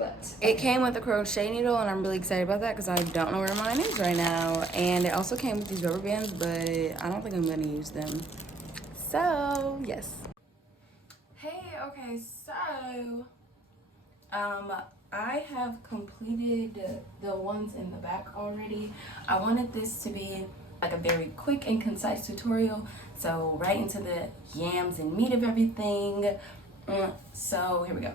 But it came with a crochet needle, and I'm really excited about that because I don't know where mine is right now. And it also came with these rubber bands, but I don't think I'm going to use them. So, yes. Hey, okay, so I have completed the ones in the back already. I wanted this to be like a very quick and concise tutorial, so right into the yams and meat of everything. So here we go.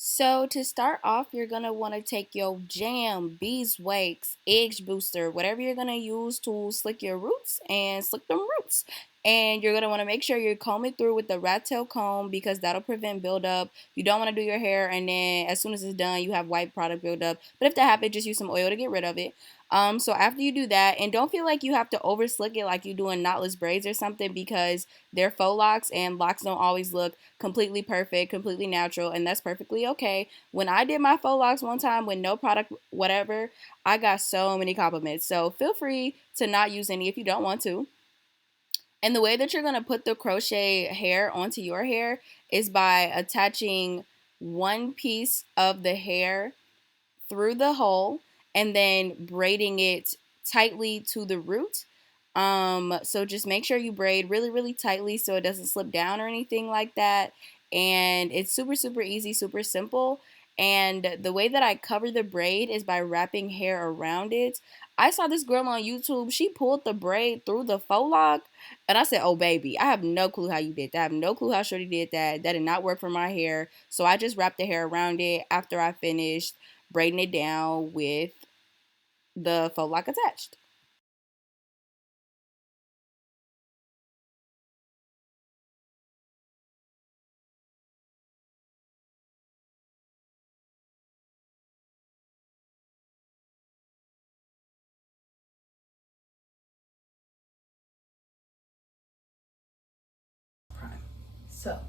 So to start off, you're going to want to take your jam, beeswax, edge booster, whatever you're going to use to slick your roots and slick them roots. And you're going to want to make sure you comb it through with the rat tail comb because that'll prevent buildup. You don't want to do your hair and then as soon as it's done, you have white product buildup. But if that happens, just use some oil to get rid of it. So after you do that, and don't feel like you have to over slick it like you do in knotless braids or something because they're faux locks and locks don't always look completely perfect, completely natural, and that's perfectly okay. When I did my faux locks one time with no product, whatever, I got so many compliments. So feel free to not use any if you don't want to. And the way that you're going to put the crochet hair onto your hair is by attaching one piece of the hair through the hole and then braiding it tightly to the root. So just make sure you braid really, really tightly so it doesn't slip down or anything like that. And it's super, super easy, super simple. And the way that I cover the braid is by wrapping hair around it. I saw this girl on YouTube. She pulled the braid through the faux lock. And I said, oh, baby, I have no clue how you did that. I have no clue how Shorty did that. That did not work for my hair. So I just wrapped the hair around it after I finished braiding it down with the faux lock attached. So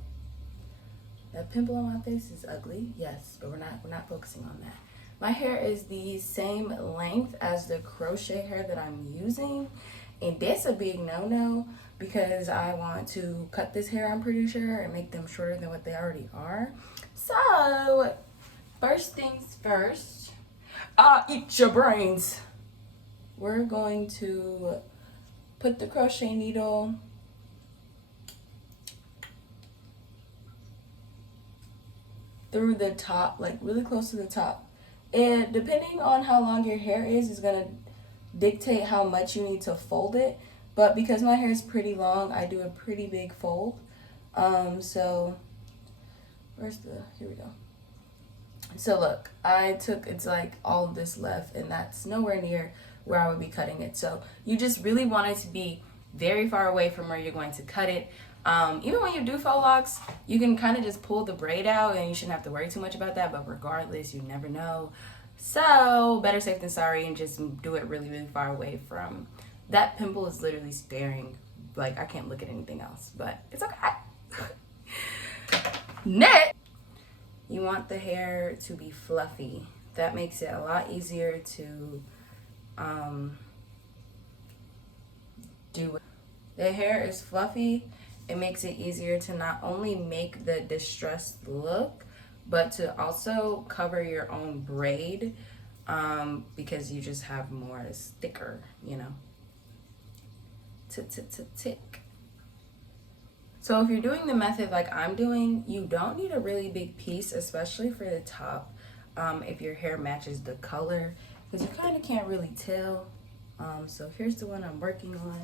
that pimple on my face is ugly, yes, but we're not focusing on that. My hair is the same length as the crochet hair that I'm using, and that's a big no-no because I want to cut this hair, I'm pretty sure, and make them shorter than what they already are. So first things first, eat your brains. We're going to put the crochet needle through the top, like really close to the top. And depending on how long your hair is gonna dictate how much you need to fold it. But because my hair is pretty long, I do a pretty big fold. So here we go. So look, it's like all of this left and that's nowhere near where I would be cutting it. So you just really want it to be very far away from where you're going to cut it. Even when you do faux locks, you can kind of just pull the braid out and you shouldn't have to worry too much about that, but regardless, you never know. So better safe than sorry and just do it really, really far away from. That pimple is literally staring, like I can't look at anything else, but it's okay. Next, you want the hair to be fluffy. That makes it a lot easier to do it. The hair is fluffy. It makes it easier to not only make the distressed look, but to also cover your own braid because you just have more thicker, you know. Tick. So if you're doing the method like I'm doing, you don't need a really big piece, especially for the top, if your hair matches the color, because you kind of can't really tell. So here's the one I'm working on.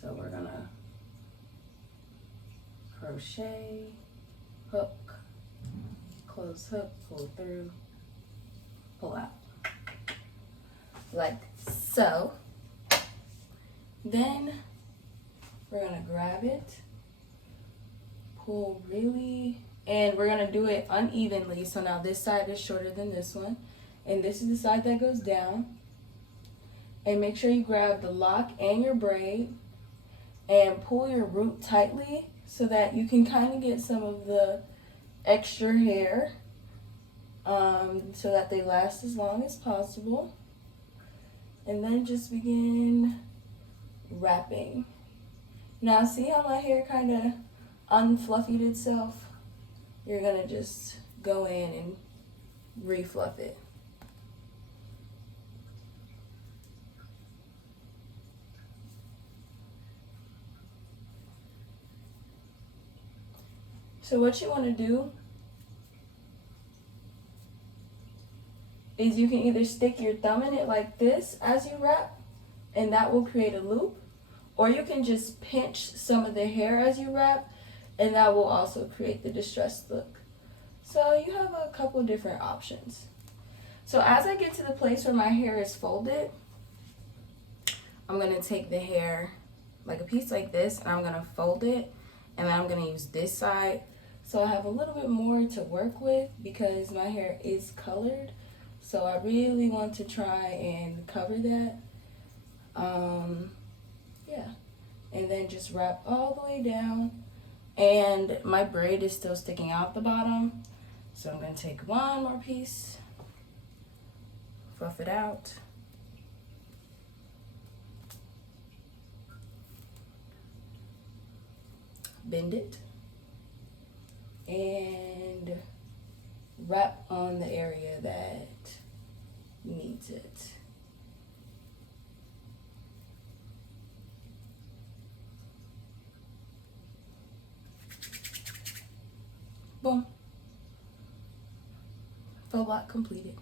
So we're gonna crochet, hook, close hook, pull through, pull out, like so. Then we're gonna grab it, pull really, and we're gonna do it unevenly. So now this side is shorter than this one, and this is the side that goes down. And make sure you grab the lock and your braid and pull your root tightly so that you can kind of get some of the extra hair so that they last as long as possible. And then just begin wrapping. Now see how my hair kind of unfluffied itself? You're gonna just go in and refluff it. So what you want to do is you can either stick your thumb in it like this as you wrap, and that will create a loop, or you can just pinch some of the hair as you wrap, and that will also create the distressed look. So you have a couple different options. So as I get to the place where my hair is folded, I'm going to take the hair like a piece like this, and I'm going to fold it, and then I'm going to use this side. So I have a little bit more to work with because my hair is colored. So I really want to try and cover that. Yeah. And then just wrap all the way down. And my braid is still sticking out the bottom. So I'm going to take one more piece, fluff it out. Bend it. And wrap on the area that needs it. Boom. Faux loc completed.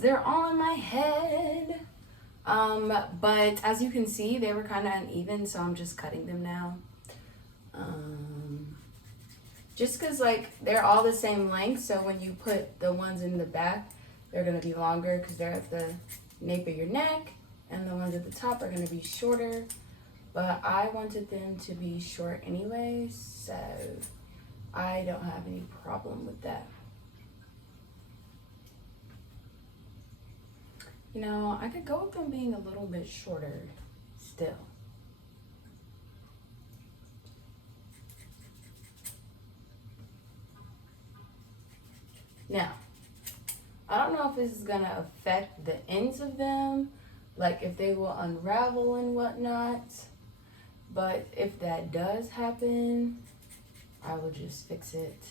They're all in my head. But as you can see, they were kind of uneven, so I'm just cutting them now. Just because, like, they're all the same length, so when you put the ones in the back, they're going to be longer because they're at the nape of your neck, and the ones at the top are going to be shorter. But I wanted them to be short anyway, so I don't have any problem with that. You know, I could go with them being a little bit shorter still. Now, I don't know if this is gonna affect the ends of them, like if they will unravel and whatnot, but if that does happen, I will just fix it.